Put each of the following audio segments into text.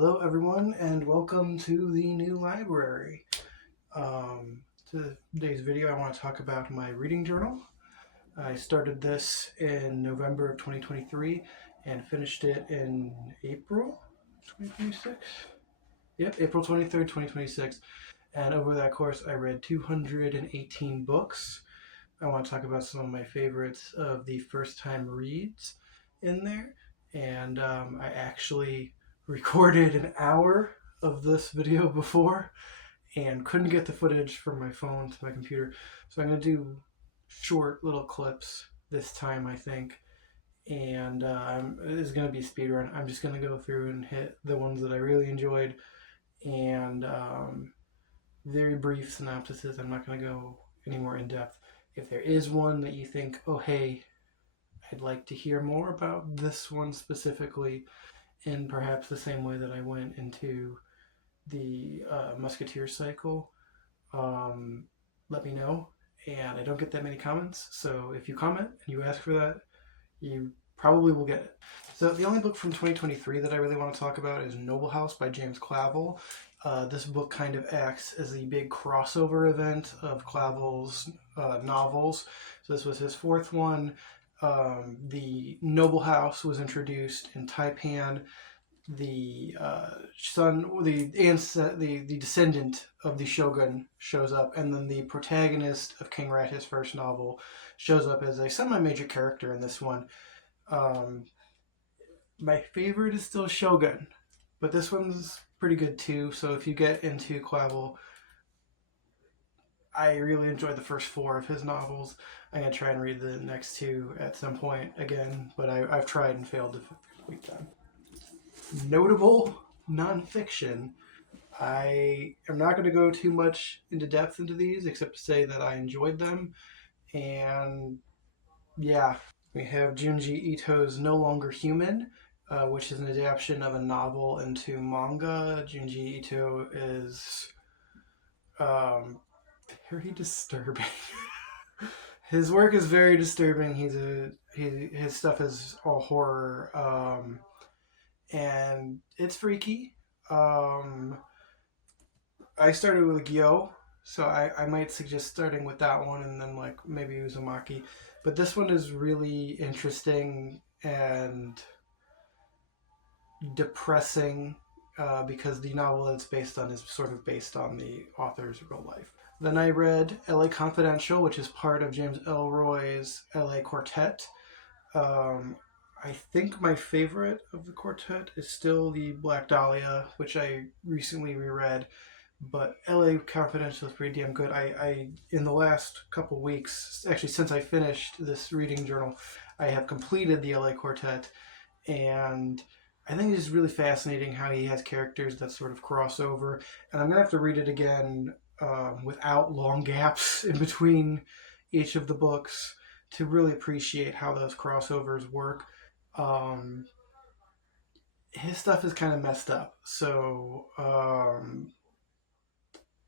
Hello everyone and welcome to the new library. Today's video I want to talk about my reading journal. I started this in November of 2023 and finished it in April 2026. Yep, April 23rd, 2026. And over that course I read 218 books. I want to talk about some of my favorites of the first time reads in there. And I actually recorded an hour of this video before and couldn't get the footage from my phone to my computer. So I'm going to do short little clips this time, I think. And it's going to be a speed run. I'm just going to go through and hit the ones that I really enjoyed and very brief synopsises. I'm not going to go any more in depth. If there is one that you think, oh hey, I'd like to hear more about this one specifically, in perhaps the same way that I went into the Musketeer cycle, let me know. And I don't get that many comments, so if you comment and you ask for that, you probably will get it. So the only book from 2023 that I really want to talk about is Noble House by James Clavell. This book kind of acts as the big crossover event of Clavell's novels. So this was his fourth one. The Noble House was introduced in Taipan. The the descendant of the shogun shows up, and then the protagonist of King Rat, his first novel, shows up as a semi-major character in this one. My favorite is still Shogun, but this one's pretty good too. So if you get into Clavell, I really enjoyed the first four of his novels. I'm going to try and read the next two at some point again, but I've tried and failed to complete them. Notable nonfiction. I am not going to go too much into depth into these, except to say that I enjoyed them. And yeah, we have Junji Ito's No Longer Human, which is an adaptation of a novel into manga. Junji Ito is very disturbing. His work is very disturbing. His stuff is all horror, and it's freaky. I started with Gyo, so I might suggest starting with that one and then like maybe Uzumaki. But this one is really interesting and depressing because the novel that it's based on is sort of based on the author's real life. Then I read LA Confidential, which is part of James Ellroy's LA Quartet. I think my favorite of the quartet is still the Black Dahlia, which I recently reread. But LA Confidential is pretty damn good. I in the last couple weeks, actually since I finished this reading journal, I have completed the LA Quartet, and I think it's really fascinating how he has characters that sort of cross over. And I'm gonna have to read it again without long gaps in between each of the books to really appreciate how those crossovers work. His stuff is kind of messed up, so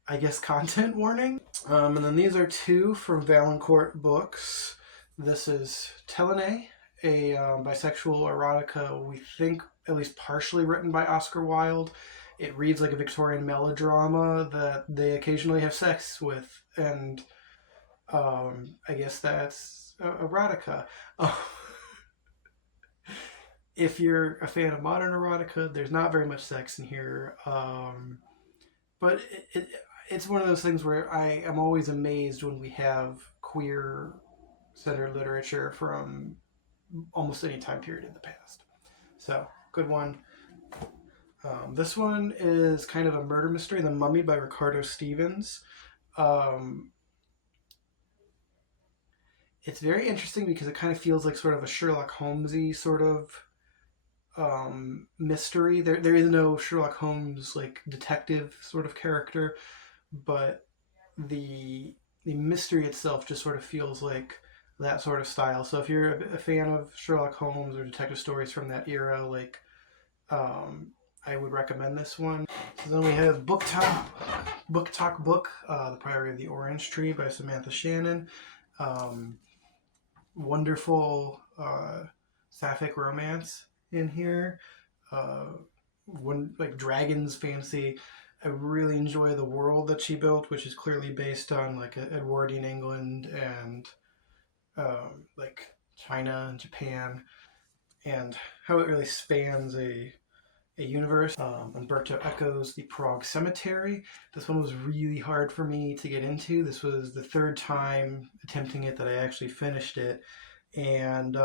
I guess content warning. And then these are two from Valancourt Books. This is Telene, a bisexual erotica, we think at least partially written by Oscar Wilde. It reads like a Victorian melodrama that they occasionally have sex with, and I guess that's erotica. If you're a fan of modern erotica, there's not very much sex in here, but it's one of those things where I am always amazed when we have queer-centered literature from almost any time period in the past. So, good one. This one is kind of a murder mystery, The Mummy by Ricardo Stevens. It's very interesting because it kind of feels like sort of a Sherlock Holmes-y sort of mystery. There is no Sherlock Holmes like detective sort of character, but the mystery itself just sort of feels like that sort of style. So if you're a fan of Sherlock Holmes or detective stories from that era, like I would recommend this one. So then we have Book Talk Book, The Priory of the Orange Tree by Samantha Shannon. Wonderful sapphic romance in here. one like dragons fantasy. I really enjoy the world that she built, which is clearly based on like Edwardian England and like China and Japan, and how it really spans a universe. Umberto Eco's The Prague Cemetery. This one was really hard for me to get into. This was the third time attempting it that I actually finished it, and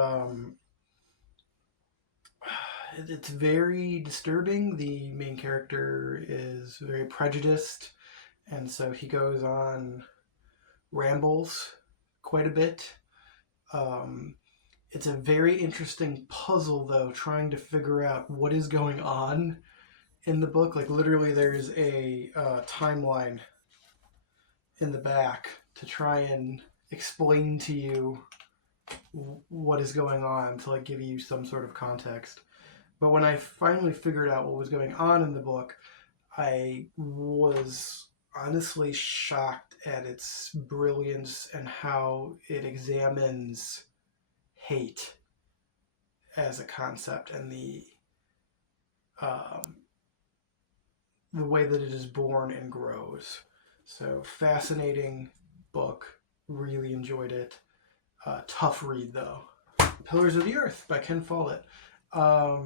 it's very disturbing. The main character is very prejudiced, and so he goes on rambles quite a bit. It's a very interesting puzzle, though, trying to figure out what is going on in the book. Like, literally, there's a timeline in the back to try and explain to you what is going on, to like give you some sort of context. But when I finally figured out what was going on in the book, I was honestly shocked at its brilliance and how it examines hate as a concept, and the way that it is born and grows. So fascinating book. Really enjoyed it. Tough read though. Pillars of the Earth by Ken Follett. I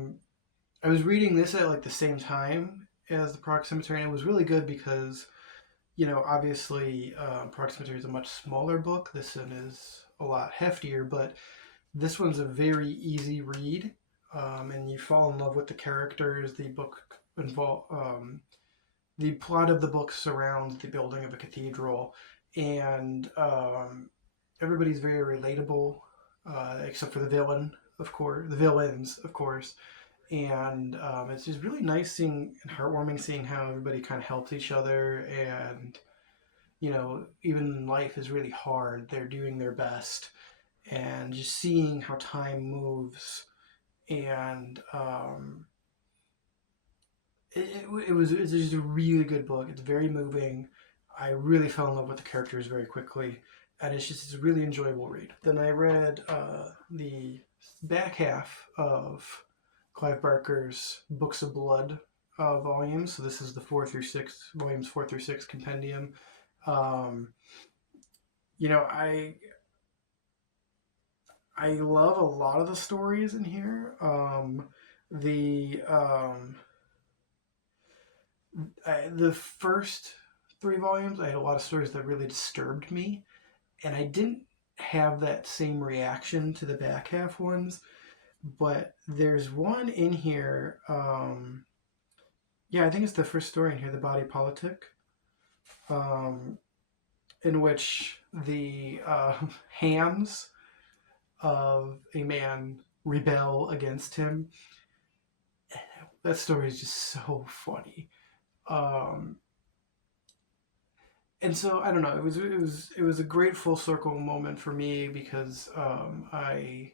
was reading this at like the same time as The Prague Cemetery, and it was really good because, you know, obviously Prague Cemetery is a much smaller book. This one is a lot heftier, but this one's a very easy read, and you fall in love with the characters. The book the plot of the book surrounds the building of a cathedral, and everybody's very relatable, except for the villains, of course. And it's just really nice seeing and heartwarming seeing how everybody kind of helps each other, and you know, even life is really hard. They're doing their best, and just seeing how time moves, and it's just a really good book. It's very moving. I really fell in love with the characters very quickly, and it's a really enjoyable read. Then I read the back half of Clive Barker's Books of Blood volumes. So this is the volumes 4 through 6 compendium. You know, I love a lot of the stories in here. The first 3 volumes, I had a lot of stories that really disturbed me, and I didn't have that same reaction to the back half ones. But there's one in here, I think it's the first story in here, The Body Politic, in which the hands of a man rebel against him. That story is just so funny. And so I don't know. It was a great full circle moment for me because I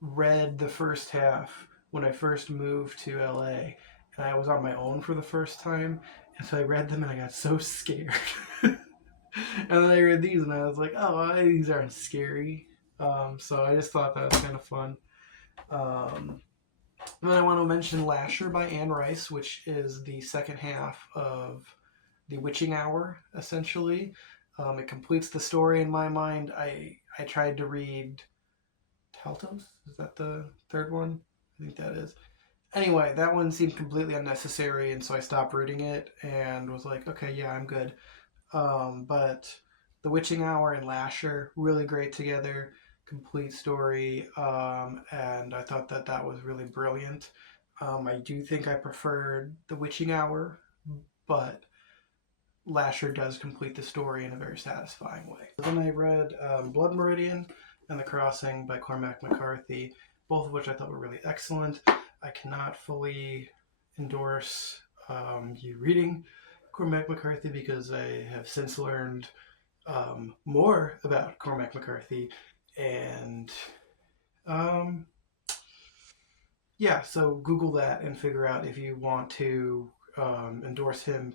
read the first half when I first moved to LA, and I was on my own for the first time, and so I read them and I got so scared. And then I read these and I was like, oh, these aren't scary. So I just thought that was kind of fun. And then I want to mention Lasher by Anne Rice, which is the second half of The Witching Hour, essentially. It completes the story in my mind. I tried to read Taltos? Is that the third one? I think that is. Anyway, that one seemed completely unnecessary, and so I stopped reading it and was like, okay, yeah, I'm good. But The Witching Hour and Lasher, really great together, complete story, and I thought that was really brilliant. I do think I preferred The Witching Hour, but Lasher does complete the story in a very satisfying way. Then I read Blood Meridian and The Crossing by Cormac McCarthy, both of which I thought were really excellent. I cannot fully endorse you reading Cormac McCarthy because I have since learned more about Cormac McCarthy, and so Google that and figure out if you want to endorse him.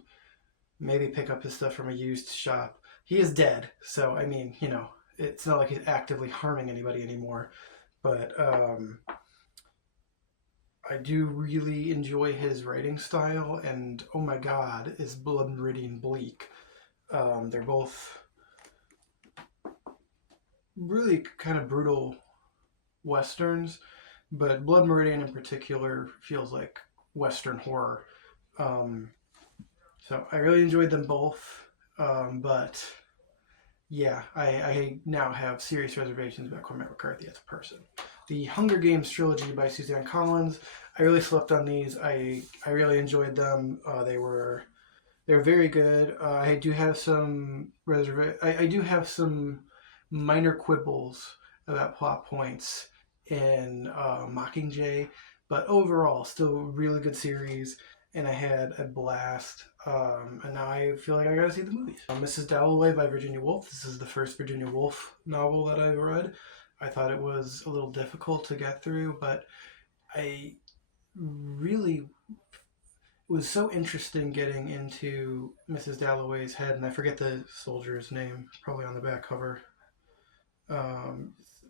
Maybe pick up his stuff from a used shop. He is dead, so I mean, you know, it's not like he's actively harming anybody anymore. But I do really enjoy his writing style, and oh my god, is Blood Meridian bleak. They're both really kind of brutal westerns, but Blood Meridian in particular feels like western horror. Um, so I really enjoyed them both, but yeah, I now have serious reservations about Cormac McCarthy as a person. The Hunger Games trilogy by Suzanne Collins. I really slept on these. I really enjoyed them. They were very good. I do have some I do have some minor quibbles about plot points in Mockingjay, but overall, still a really good series, and I had a blast. And now I feel like I gotta see the movies. Mrs. Dalloway by Virginia Woolf. This is the first Virginia Woolf novel that I've read. I thought it was a little difficult to get through, but I really was so interesting getting into Mrs. Dalloway's head, and I forget the soldier's name, probably on the back cover.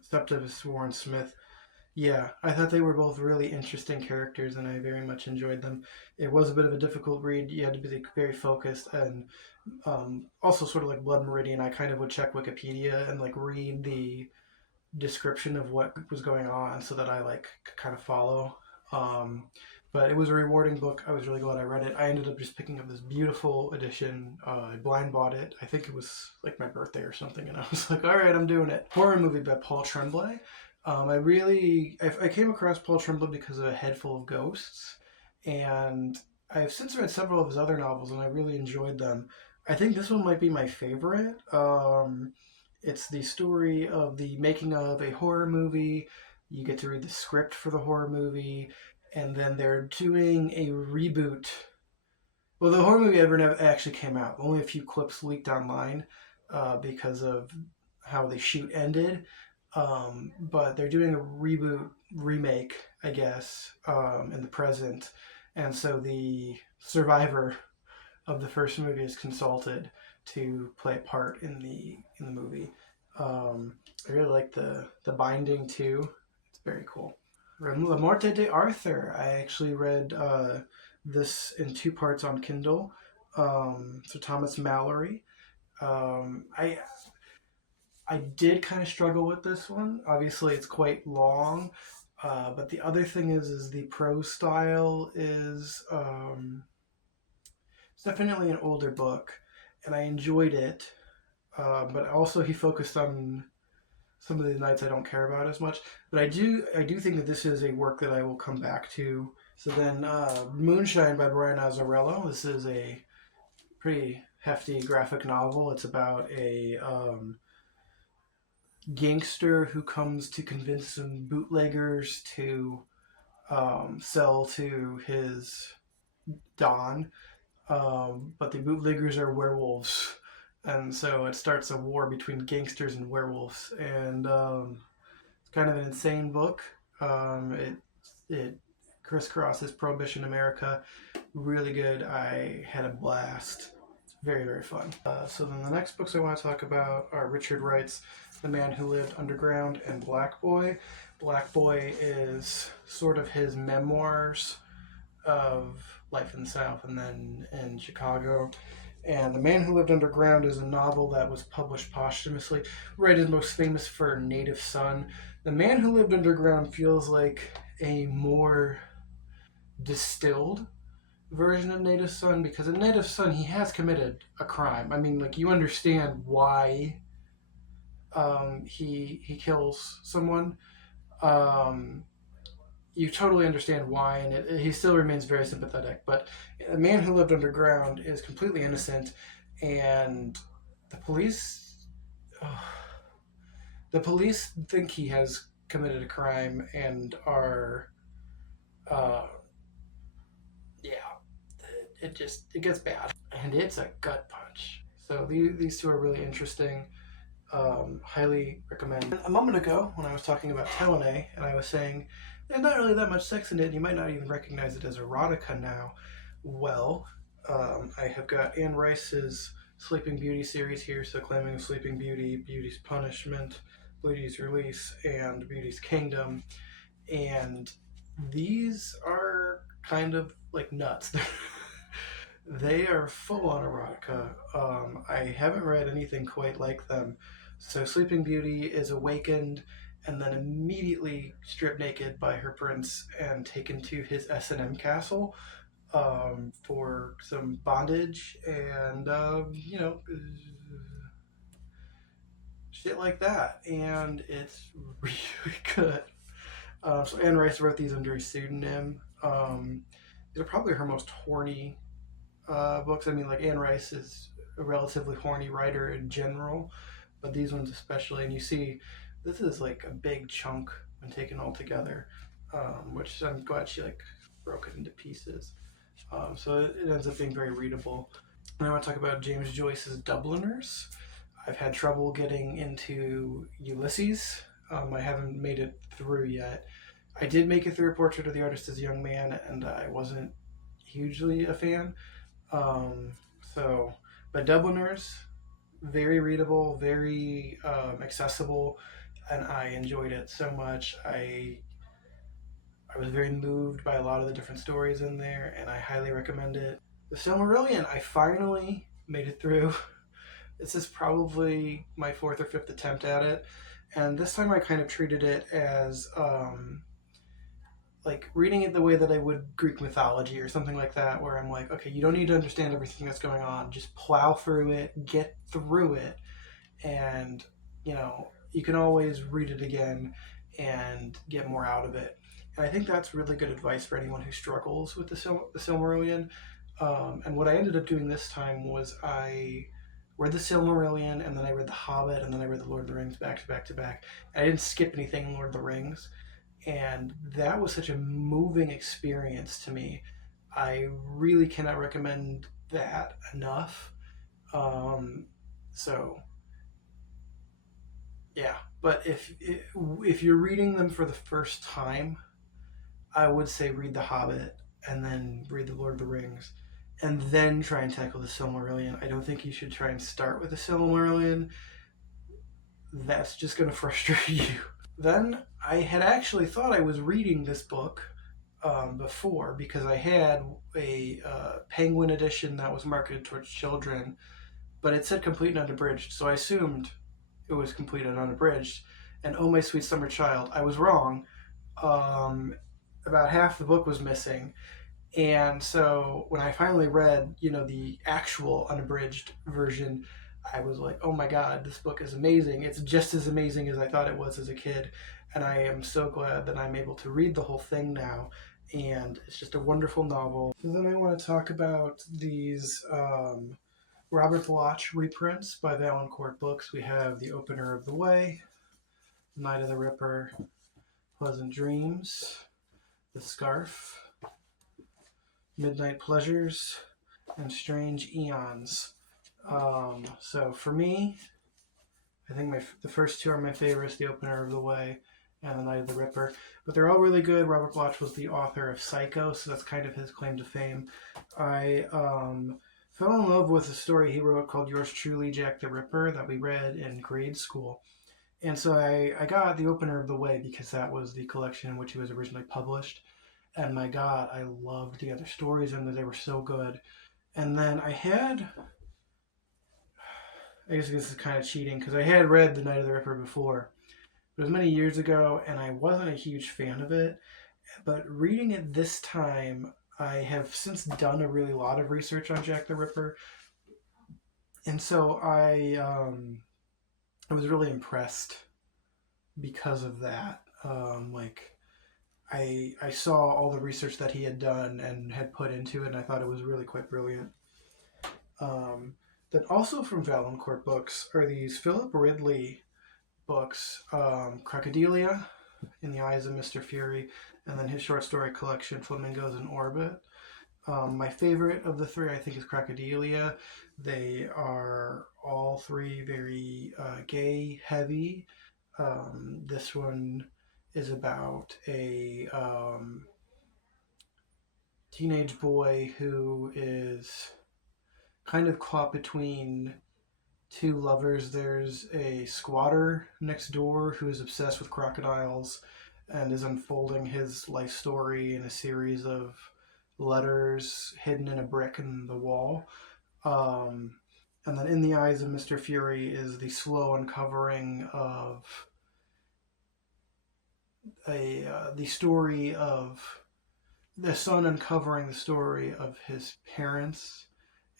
Septimus Warren Smith. Yeah, I thought they were both really interesting characters, and I very much enjoyed them. It was a bit of a difficult read. You had to be very focused, and also sort of like Blood Meridian, I kind of would check Wikipedia and like read the description of what was going on so that I like could kind of follow. Um, but it was a rewarding book. I was really glad I read it. I ended up just picking up this beautiful edition. I blind bought it. I think it was like my birthday or something, and I was like, all right, I'm doing it. Horror movie by Paul Tremblay. I came across Paul Tremblay because of A Head Full of Ghosts, and I've since read several of his other novels, and I really enjoyed them. I think this one might be my favorite. It's the story of the making of a horror movie. You get to read the script for the horror movie, and then they're doing a reboot. Well, the horror movie never actually came out. Only a few clips leaked online because of how the shoot ended. But they're doing a reboot, remake, I guess, in the present. And so the survivor of the first movie is consulted to play a part in the movie. I really like the binding too. It's very cool. La Morte de Arthur. I actually read this in two parts on Kindle. So Thomas Mallory. I did kind of struggle with this one. Obviously, it's quite long, but the other thing is the prose style is it's definitely an older book, and I enjoyed it. But also, he focused on some of the nights I don't care about as much. But I do think that this is a work that I will come back to. So then, Moonshine by Brian Azzarello. This is a pretty hefty graphic novel. It's about a gangster who comes to convince some bootleggers to sell to his Don, but the bootleggers are werewolves, and so it starts a war between gangsters and werewolves, and it's kind of an insane book. It crisscrosses Prohibition America, really good. I had a blast. It's very, very fun. So then the next books I want to talk about are Richard Wright's The Man Who Lived Underground and Black Boy. Black Boy is sort of his memoirs of life in the South and then in Chicago. And The Man Who Lived Underground is a novel that was published posthumously. Wright is most famous for Native Son. The Man Who Lived Underground feels like a more distilled version of Native Son, because in Native Son he has committed a crime. I mean, like, you understand why he kills someone. You totally understand why, and he still remains very sympathetic. But a Man Who Lived Underground is completely innocent, and the police, the police think he has committed a crime and are, yeah, it gets bad, and it's a gut punch. So these two are really interesting. Highly recommend. A moment ago, when I was talking about Telenay, and I was saying there's not really that much sex in it, and you might not even recognize it as erotica now. Well, I have got Anne Rice's Sleeping Beauty series here, so Claiming of Sleeping Beauty, Beauty's Punishment, Beauty's Release, and Beauty's Kingdom. And These are kind of like nuts. They are full on erotica. I haven't read anything quite like them. So Sleeping Beauty is awakened and then immediately stripped naked by her prince and taken to his S&M castle for some bondage and, shit like that. And it's really good. So Anne Rice wrote these under a pseudonym. These are probably her most horny books. I mean, like Anne Rice is a relatively horny writer in general, but these ones especially. And you see, this is like a big chunk when taken all together, which I'm glad she like broke it into pieces. So it ends up being very readable. And I want to talk about James Joyce's Dubliners. I've had trouble getting into Ulysses. I haven't made it through yet. I did make it through A Portrait of the Artist as a Young Man, and I wasn't hugely a fan. Um, so, but Dubliners, very readable, very accessible, and I enjoyed it so much. I was very moved by a lot of the different stories in there, and I highly recommend it. The Silmarillion, I finally made it through. This is probably my fourth or fifth attempt at it, and this time I kind of treated it as like reading it the way that I would Greek mythology or something like that, where I'm like, okay, you don't need to understand everything that's going on. Just plow through it, get through it, and you can always read it again and get more out of it. And I think that's really good advice for anyone who struggles with the Silmarillion. And what I ended up doing this time was I read the Silmarillion, and then I read the Hobbit, and then I read the Lord of the Rings back to back to back. And I didn't skip anything in Lord of the Rings, and that was such a moving experience to me. I really cannot recommend that enough. Um, so yeah, but if you're reading them for the first time, I would say read The Hobbit and then read The Lord of the Rings, and then try and tackle the Silmarillion. I don't think you should try and start with the Silmarillion. That's just going to frustrate you. Then I had actually thought I was reading this book before, because I had a Penguin edition that was marketed towards children, but it said complete and unabridged, so I assumed it was complete and unabridged. And Oh My Sweet Summer Child, I was wrong. About half the book was missing. And so when I finally read, the actual unabridged version, I was like, oh my God, this book is amazing. It's just as amazing as I thought it was as a kid. And I am so glad that I'm able to read the whole thing now. And it's just a wonderful novel. So then I want to talk about these Robert Bloch reprints by Valancourt Books. We have The Opener of the Way, Night of the Ripper, Pleasant Dreams, The Scarf, Midnight Pleasures, and Strange Eons. So for me, I think the first two are my favorites, The Opener of the Way and The Night of the Ripper. But they're all really good. Robert Bloch was the author of Psycho, so that's kind of his claim to fame. I fell in love with a story he wrote called Yours Truly, Jack the Ripper, that we read in grade school. And so I got The Opener of the Way because that was the collection in which he was originally published. And my God, I loved the other stories and they were so good. And then I guess this is kind of cheating because I had read The Night of the Ripper before. It was many years ago and I wasn't a huge fan of it. But reading it this time, I have since done a really lot of research on Jack the Ripper. And so I was really impressed because of that. I saw all the research that he had done and had put into it, and I thought it was really quite brilliant. Then also from Valancourt Books are these Philip Ridley books, Crocodilia, In the Eyes of Mr. Fury, and then his short story collection, Flamingos in Orbit. My favorite of the three, I think, is Crocodilia. They are all three very gay heavy. This one is about a teenage boy who is kind of caught between two lovers. There's a squatter next door who is obsessed with crocodiles, and is unfolding his life story in a series of letters hidden in a brick in the wall. Um, and then In the Eyes of Mr. Fury is the slow uncovering of the story of the son uncovering the story of his parents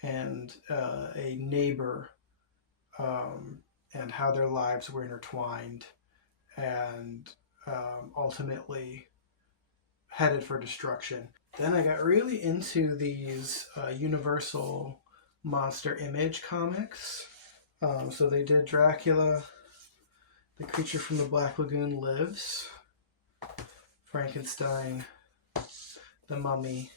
and a neighbor, um, and how their lives were intertwined and ultimately headed for destruction. Then I got really into these Universal Monster Image comics. So they did Dracula, The Creature from the Black Lagoon Lives, Frankenstein, The Mummy,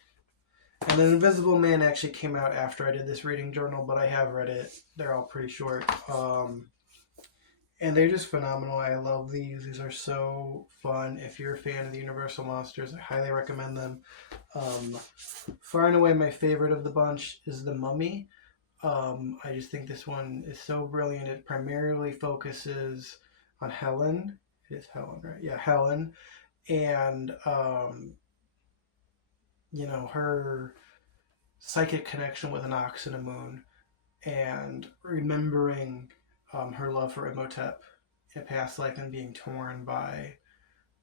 and then Invisible Man actually came out after I did this reading journal, but I have read it. They're all pretty short. And they're just phenomenal. I love these. These are so fun. If you're a fan of the Universal Monsters, I highly recommend them. Far and away my favorite of the bunch is The Mummy. I just think this one is so brilliant. It primarily focuses on Helen. It is Helen, right? Yeah, Helen. And, her psychic connection with an ox and a moon, and remembering her love for Imhotep in a past life and being torn by,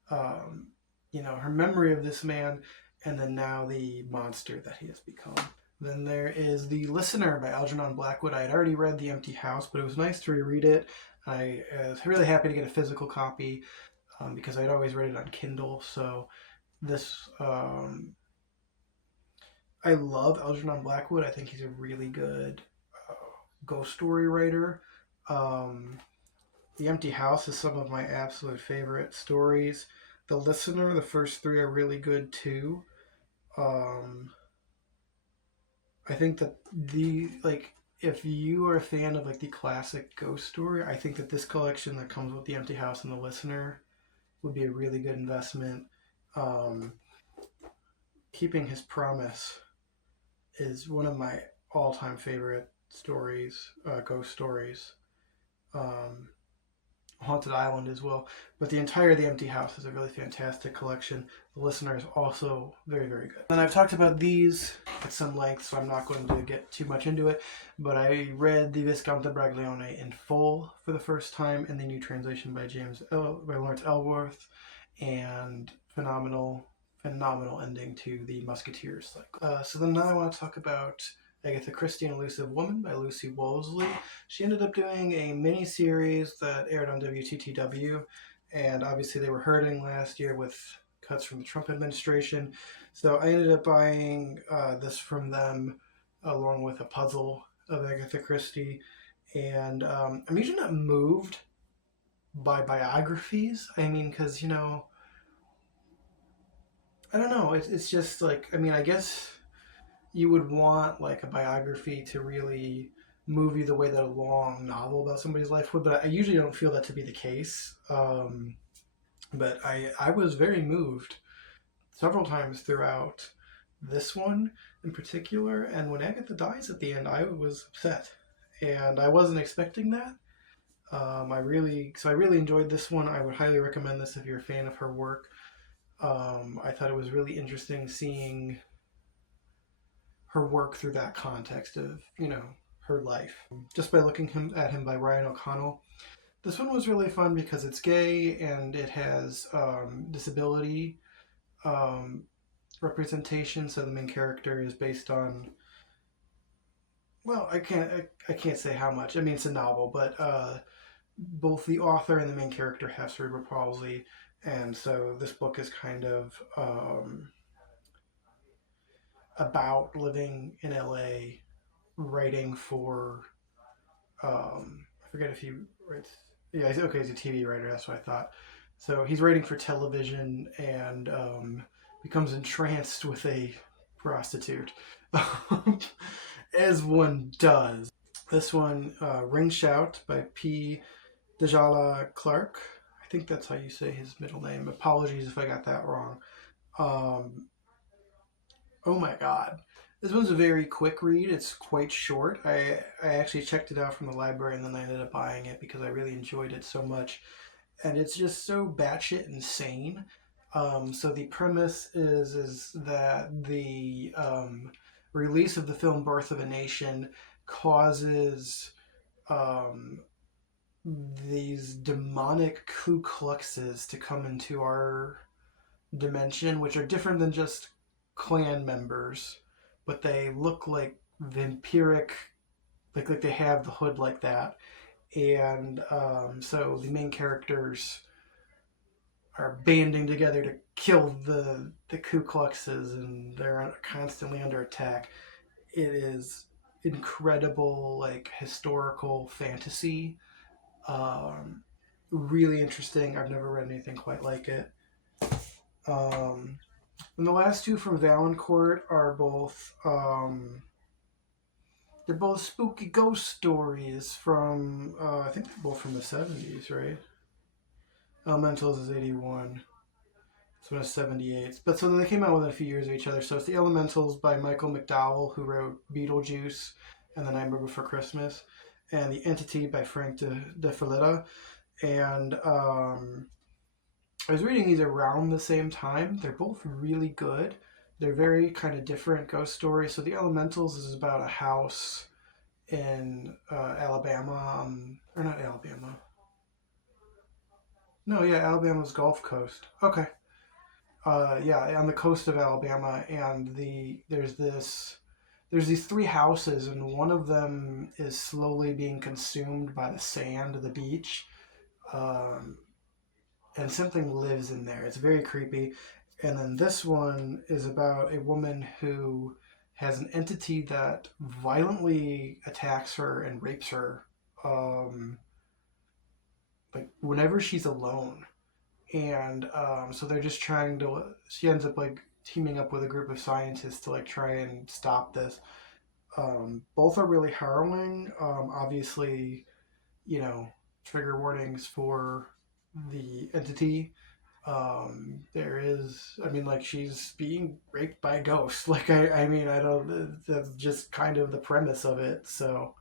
her memory of this man, and then now the monster that he has become. Then there is The Listener by Algernon Blackwood. I had already read The Empty House, but it was nice to reread it. I was really happy to get a physical copy because I'd always read it on Kindle. So this, I love Algernon Blackwood. I think he's a really good ghost story writer. The Empty House is some of my absolute favorite stories. The Listener, the first three are really good too. I think that if you are a fan of the classic ghost story, I think that this collection that comes with The Empty House and The Listener would be a really good investment. Keeping His Promise is one of my all-time favorite stories, ghost stories. Haunted Island as well. But the entire The Empty House is a really fantastic collection. The Listener is also very, very good. And I've talked about these at some length, so I'm not going to get too much into it. But I read the Visconti Braglione in full for the first time in the new translation by Lawrence Ellsworth, and phenomenal ending to the Musketeers cycle. So then now I want to talk about Agatha Christie and Elusive Woman by Lucy Wolseley. She ended up doing a mini-series that aired on WTTW, and obviously they were hurting last year with cuts from the Trump administration. So I ended up buying this from them along with a puzzle of Agatha Christie. And I'm usually not moved by biographies. I mean, because, I don't know. It's just I guess you would want a biography to really move you the way that a long novel about somebody's life would, but I usually don't feel that to be the case. But I was very moved several times throughout this one in particular, and when Agatha dies at the end, I was upset, and I wasn't expecting that. I really enjoyed this one. I would highly recommend this if you're a fan of her work. I thought it was really interesting seeing her work through that context of, her life. Just by looking at him by Ryan O'Connell. This one was really fun because it's gay and it has disability representation. So the main character is based on, well, I can't say how much. I mean, it's a novel, but both the author and the main character have cerebral palsy. And so this book is kind of about living in LA, writing for, I forget if he writes, yeah, he's a TV writer, that's what I thought. So he's writing for television and becomes entranced with a prostitute, as one does. This one, Ring Shout by P. Djala Clark. I think that's how you say his middle name. Apologies if I got that wrong. Oh my god. This one's a very quick read. It's quite short. I actually checked it out from the library and then I ended up buying it because I really enjoyed it so much. and it's just so batshit insane. So the premise is that the release of the film Birth of a Nation causes um, these demonic Ku Kluxes to come into our dimension, which are different than just clan members, but they look like vampiric, like they have the hood like that. And so the main characters are banding together to kill the Ku Kluxes, and they're constantly under attack. It is incredible, like historical fantasy. Um, really interesting. I've never read anything quite like it. Um, and the last two from Valancourt are both they're both spooky ghost stories from I think they're both from the 70s, right? Elementals is 81. This one is 78. But so they came out within a few years of each other. So it's The Elementals by Michael McDowell, who wrote Beetlejuice and The Nightmare Before Christmas, and The Entity by Frank de Fileta. And I was reading these around the same time. They're both really good. They're very kind of different ghost stories. So The Elementals is about a house in Alabama, or not Alabama. No, yeah, Alabama's Gulf Coast. Okay. Yeah, on the coast of Alabama, and there's these three houses, and one of them is slowly being consumed by the sand of the beach, um, and something lives in there. It's very creepy. And then this one is about a woman who has an entity that violently attacks her and rapes her, um, like whenever she's alone. And so they're just trying to. She ends up like teaming up with a group of scientists to like try and stop this. Both are really harrowing. Obviously, you know, trigger warnings for the entity. There is, I mean, like she's being raped by a ghost. Like I mean, I don't. That's just kind of the premise of it. So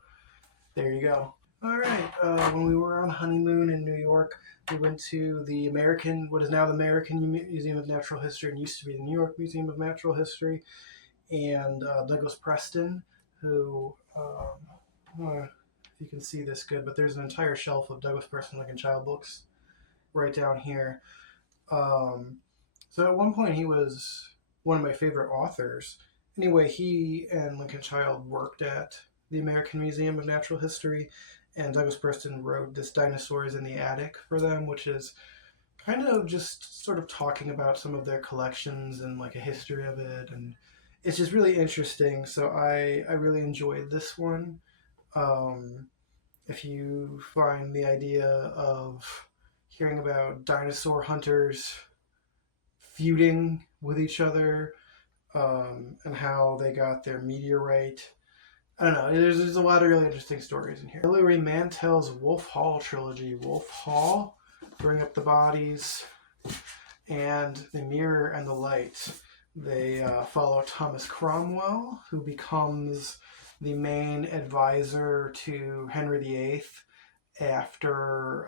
there you go. All right. When we were on honeymoon in New York, we went to what is now the American Museum of Natural History, and used to be the New York Museum of Natural History, and Douglas Preston, who, I don't know if you can see this good, but there's an entire shelf of Douglas Preston Lincoln Child books right down here. Um, so at one point, he was one of my favorite authors. Anyway, he and Lincoln Child worked at the American Museum of Natural History, and Douglas Preston wrote this Dinosaurs in the Attic for them, which is kind of just sort of talking about some of their collections and like a history of it, and it's just really interesting. So I really enjoyed this one. Um, if you find the idea of hearing about dinosaur hunters feuding with each other, and how they got their meteorite. I don't know. There's a lot of really interesting stories in here. Hilary Mantel's Wolf Hall trilogy. Wolf Hall, Bring Up the Bodies, and The Mirror and the Light. They follow Thomas Cromwell, who becomes the main advisor to Henry VIII after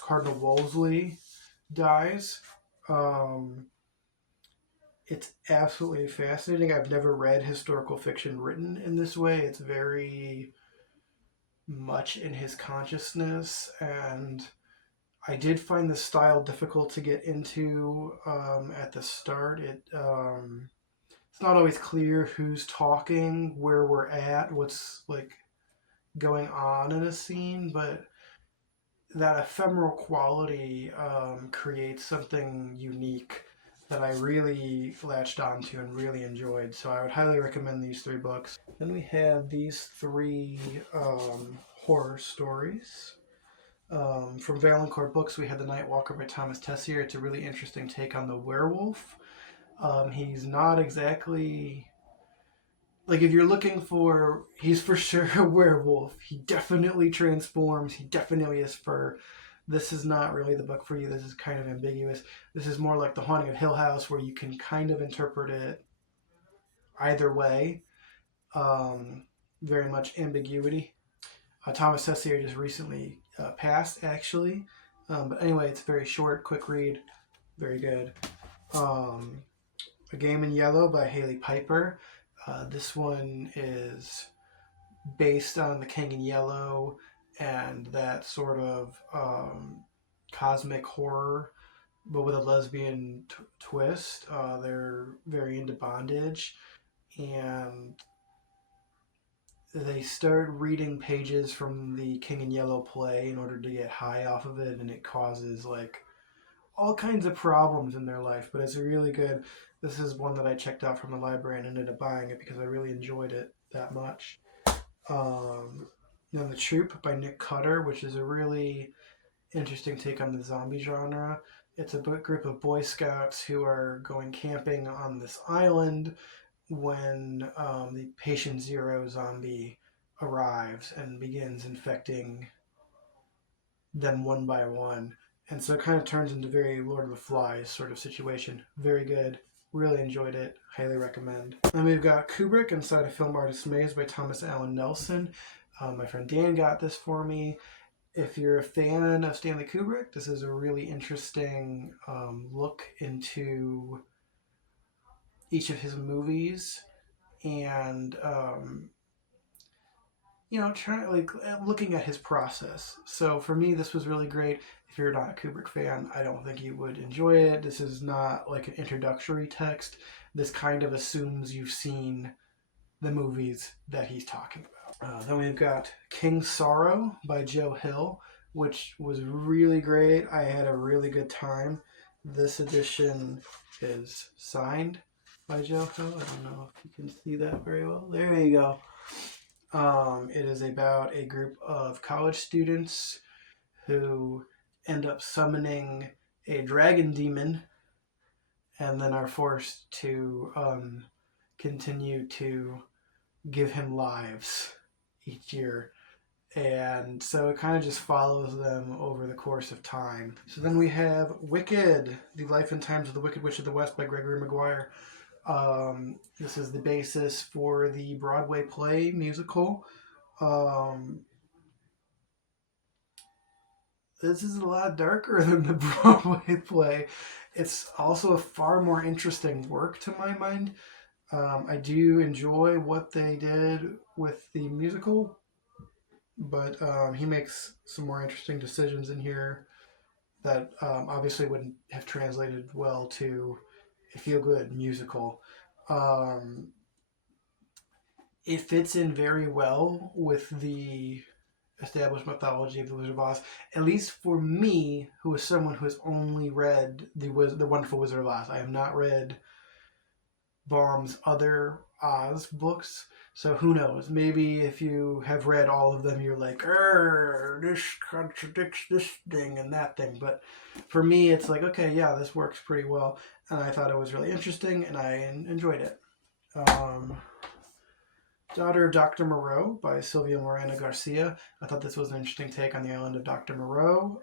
Cardinal Wolsey dies. It's absolutely fascinating. I've never read historical fiction written in this way. It's very much in his consciousness, and I did find the style difficult to get into at the start. It's not always clear who's talking, where we're at, what's like going on in a scene, but that ephemeral quality creates something unique that I really latched onto and really enjoyed. So I would highly recommend these three books. Then we have these three horror stories. From Valancourt Books, we had The Night Walker by Thomas Tessier. It's a really interesting take on the werewolf. He's not exactly... Like, if you're looking for... He's for sure a werewolf. He definitely transforms. He definitely has fur. This is not really the book for you. This is kind of ambiguous. This is more like The Haunting of Hill House, where you can kind of interpret it either way. Very much ambiguity. Thomas Tessier just recently passed, actually. But anyway, it's a very short, quick read. Very good. A Game in Yellow by Haley Piper. This one is based on The King in Yellow and that sort of cosmic horror, but with a lesbian twist. They're very into bondage, and they start reading pages from the King in Yellow play in order to get high off of it, and it causes like all kinds of problems in their life. But it's really good. This is one that I checked out from the library and ended up buying it because I really enjoyed it that much. The Troop by Nick Cutter, which is a really interesting take on the zombie genre. It's a group of Boy Scouts who are going camping on this island when the Patient Zero zombie arrives and begins infecting them one by one. And so it kind of turns into very Lord of the Flies sort of situation. Very good. Really enjoyed it. Highly recommend. And we've got Kubrick Inside a Film Artist's Maze by Thomas Allen Nelson. My friend Dan got this for me. If you're a fan of Stanley Kubrick, this is a really interesting look into each of his movies, and looking at his process. So for me, this was really great. If you're not a Kubrick fan, I don't think you would enjoy it. This is not like an introductory text. This kind of assumes you've seen the movies that he's talking about. Then we've got King's Sorrow by Joe Hill, which was really great. I had a really good time. This edition is signed by Joe Hill. I don't know if you can see that very well. There you go. It is about a group of college students who end up summoning a dragon demon and then are forced to continue to give him lives each year. And so it kind of just follows them over the course of time. So then we have Wicked, The Life and Times of the Wicked Witch of the West by Gregory Maguire. This is the basis for the Broadway play musical. This is a lot darker than the Broadway play. It's also a far more interesting work to my mind. I do enjoy what they did with the musical, but he makes some more interesting decisions in here that obviously wouldn't have translated well to a feel-good musical. It fits in very well with the established mythology of the Wizard of Oz, at least for me, who is someone who has only read the Wonderful Wizard of Oz. I have not read Baum's other Oz books, so who knows? Maybe if you have read all of them, you're like, this contradicts this thing and that thing. But for me, it's like, okay, yeah, this works pretty well. And I thought it was really interesting, and I enjoyed it. Daughter of Dr. Moreau by Sylvia Moreno Garcia. I thought this was an interesting take on the island of Dr. Moreau.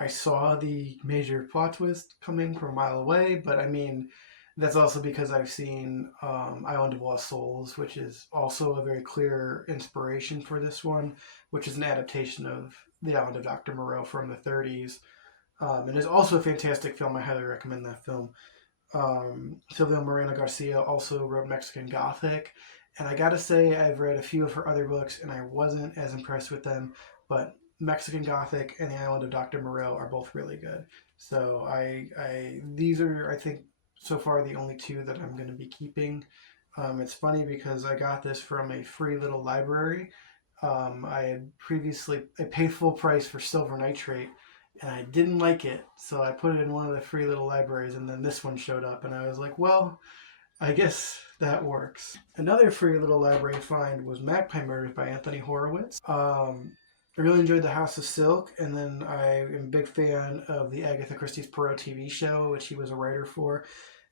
I saw the major plot twist coming from a mile away, but I mean, that's also because I've seen Island of Lost Souls, which is also a very clear inspiration for this one, which is an adaptation of The Island of Dr. Moreau from the 30s. And is also a fantastic film. I highly recommend that film. Sylvia Moreno Garcia also wrote Mexican Gothic. And I gotta say, I've read a few of her other books, and I wasn't as impressed with them. But Mexican Gothic and The Island of Dr. Moreau are both really good. So these are, I think, so far the only two that I'm going to be keeping. It's funny because I got this from a free little library. I had previously paid full price for Silver Nitrate, and I didn't like it, so I put it in one of the free little libraries, and then this one showed up, and I was like, well, I guess that works. Another free little library find was Magpie Murders by Anthony Horowitz. I really enjoyed The House of Silk, and then I am a big fan of the Agatha Christie's Poirot TV show, which he was a writer for.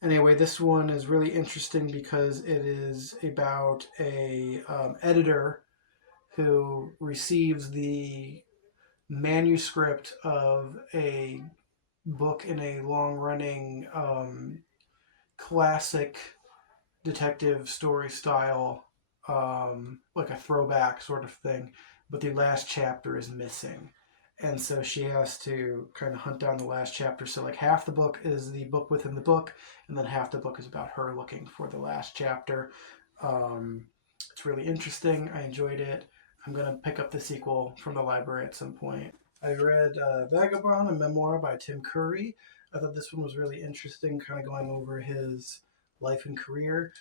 Anyway, this one is really interesting because it is about a editor who receives the manuscript of a book in a long-running classic detective story style, like a throwback sort of thing, but the last chapter is missing. and so she has to kind of hunt down the last chapter. So like half the book is the book within the book, and then half the book is about her looking for the last chapter. It's really interesting. I enjoyed it. I'm gonna pick up the sequel from the library at some point. I read Vagabond, a memoir by Tim Curry. I thought this one was really interesting, kind of going over his life and career.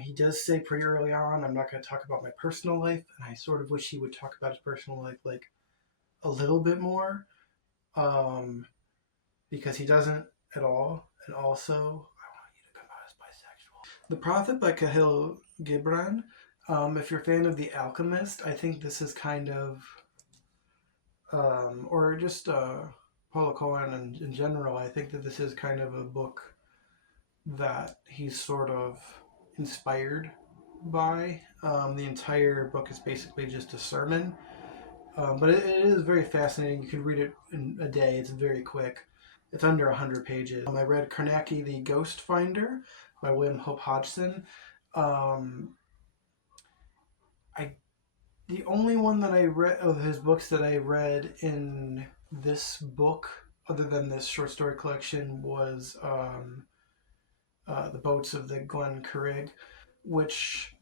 He does say pretty early on, I'm not going to talk about my personal life, and I sort of wish he would talk about his personal life like a little bit more, because he doesn't at all. And also, I want you to come out as bisexual. The Prophet by Kahlil Gibran. If you're a fan of The Alchemist, I think this is kind of, or just Paulo Coelho in general, I think that this is kind of a book that he's sort of inspired by. The entire book is basically just a sermon, but it is very fascinating. You can read it in a day. It's very quick. It's under 100 pages. I read Carnacki the Ghost Finder by William Hope Hodgson. The only one that I read of his books that I read in this book, other than this short story collection, was The Boats of the Glen Carrig, which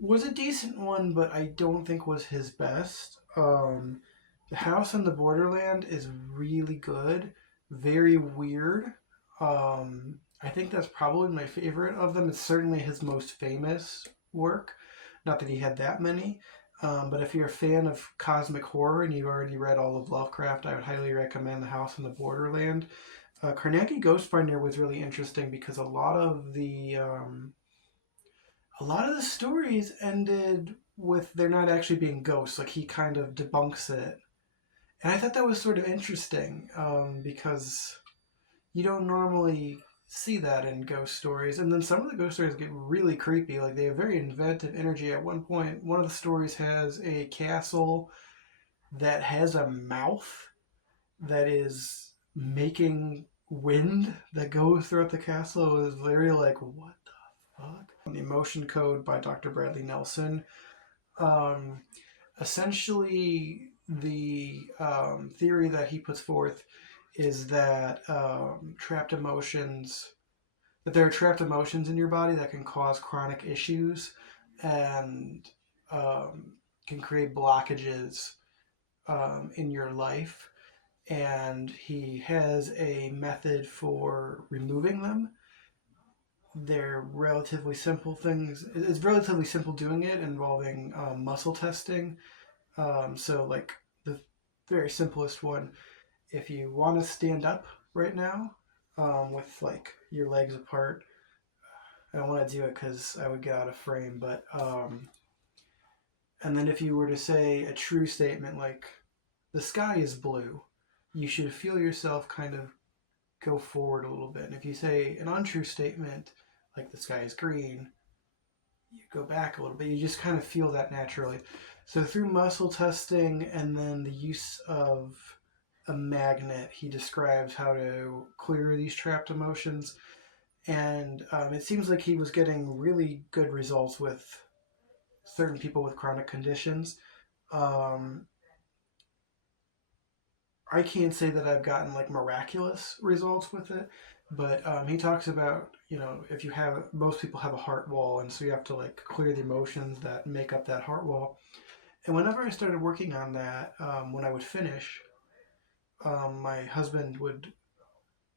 was a decent one, but I don't think was his best. The House on the Borderland is really good, very weird. I think that's probably my favorite of them. It's certainly his most famous work. Not that he had that many. But if you're a fan of cosmic horror and you've already read all of Lovecraft, I would highly recommend The House on the Borderland. Carnacki Ghostfinder was really interesting because a lot of the stories ended with they're not actually being ghosts. Like, he kind of debunks it, and I thought that was sort of interesting, because you don't normally see that in ghost stories. And then some of the ghost stories get really creepy. Like, they have very inventive energy. At one point, one of the stories has a castle that has a mouth that is making wind that goes throughout the castle. It was very like, what the fuck? The Emotion Code by Dr. Bradley Nelson. Essentially, the theory that he puts forth is that there are trapped emotions in your body that can cause chronic issues and can create blockages in your life. And he has a method for removing them. They're relatively simple things. It's relatively simple doing it, involving muscle testing. So, like, the very simplest one, if you want to stand up right now, with like your legs apart, I don't want to do it because I would get out of frame, but and then if you were to say a true statement like, the sky is blue, you should feel yourself kind of go forward a little bit. And if you say an untrue statement like, the sky is green, you go back a little bit. You just kind of feel that naturally. So through muscle testing and then the use of a magnet, he describes how to clear these trapped emotions. And it seems like he was getting really good results with certain people with chronic conditions. I can't say that I've gotten like miraculous results with it, but he talks about, if you have, most people have a heart wall, and so you have to like clear the emotions that make up that heart wall. And whenever I started working on that, when I would finish, my husband would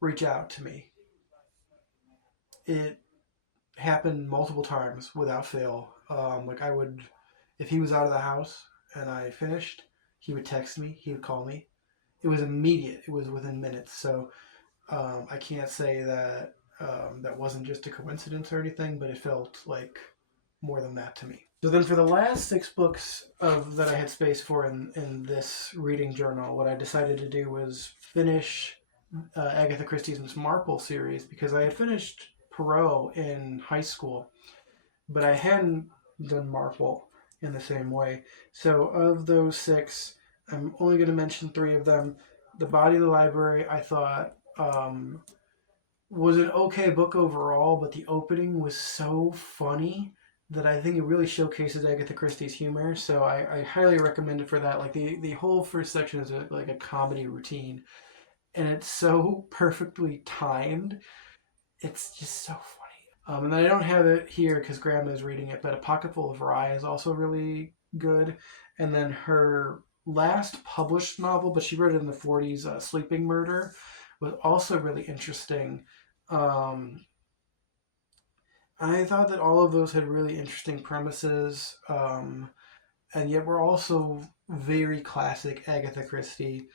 reach out to me. It happened multiple times without fail. Like, I would, if he was out of the house and I finished, he would text me, he would call me. It was immediate. It was within minutes. So I can't say that that wasn't just a coincidence or anything, but it felt like more than that to me. So then for the last 6 books that I had space for in this reading journal, what I decided to do was finish Agatha Christie's Miss Marple series, because I had finished Poirot in high school, but I hadn't done Marple in the same way. So of those 6, I'm only going to mention 3 of them. The Body of the Library, I thought, was an okay book overall, but the opening was so funny that I think it really showcases Agatha Christie's humor. So I highly recommend it for that. Like the whole first section is like a comedy routine, and it's so perfectly timed. It's just so funny. And then I don't have it here because Grandma's reading it, but A Pocketful of Rye is also really good. And then her last published novel, but she wrote it in the 40s, Sleeping Murder, was also really interesting. Um, I thought that all of those had really interesting premises, and yet were also very classic Agatha Christie.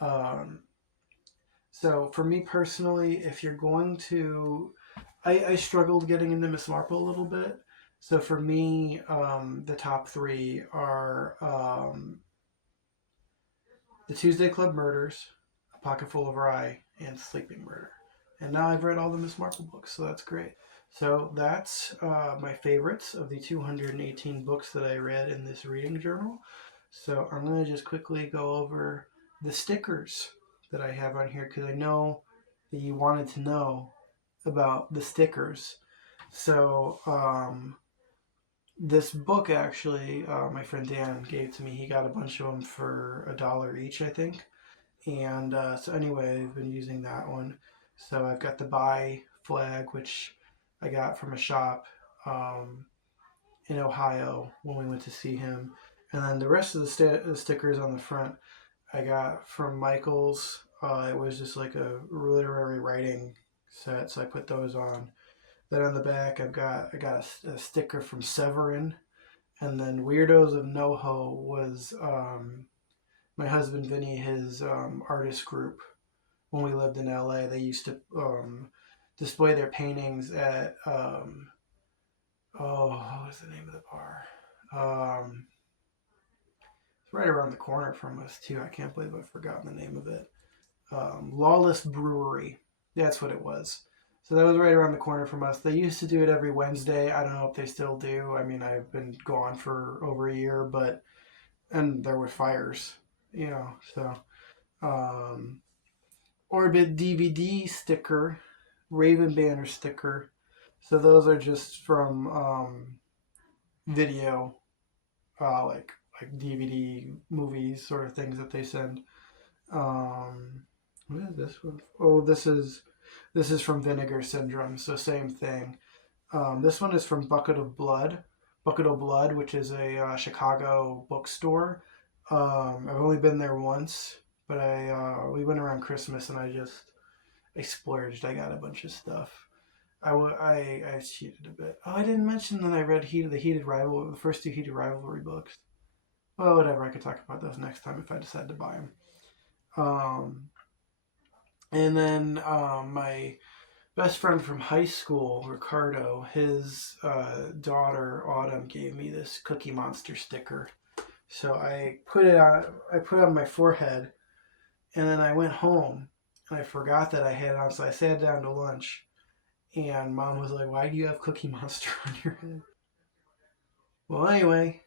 Um, so for me personally, if you're going to, I struggled getting into Miss Marple a little bit. So for me, the top three are The Tuesday Club Murders, A Pocketful of Rye, and Sleeping Murder. And now I've read all the Miss Marple books, so that's great. So that's my favorites of the 218 books that I read in this reading journal. So I'm going to just quickly go over the stickers that I have on here because I know that you wanted to know about the stickers. So this book actually, my friend Dan gave to me. He got a bunch of them for $1 each, I think. And so anyway, I've been using that one. So I've got the buy flag, which I got from a shop in Ohio when we went to see him. And then the rest of the stickers on the front I got from Michael's. It was just like a literary writing set, so I put those on. Then on the back, I got a sticker from Severin, and then Weirdos of NoHo was my husband Vinny, his artist group. When we lived in LA, they used to display their paintings at what was the name of the bar? It's right around the corner from us too. I can't believe I've forgotten the name of it. Lawless Brewery. That's what it was. So that was right around the corner from us. They used to do it every Wednesday. I don't know if they still do. I mean, I've been gone for over a year, but and there were fires, so Orbit DVD sticker, Raven Banner sticker. So those are just from video, like DVD movies sort of things that they send. What is this one? Oh, this is from Vinegar Syndrome. So same thing. This one is from Bucket of Blood, which is a Chicago bookstore. I've only been there once, but we went around Christmas and I splurged. I got a bunch of stuff. I cheated a bit. Oh, I didn't mention that I read the first two Heated Rivalry books. Well, whatever. I could talk about those next time if I decide to buy them. And then my best friend from high school, Ricardo, his daughter Autumn gave me this Cookie Monster sticker. So I put it on my forehead, and then I went home and I forgot that I had it on. So I sat down to lunch, and Mom was like, "Why do you have Cookie Monster on your head?" Well, anyway,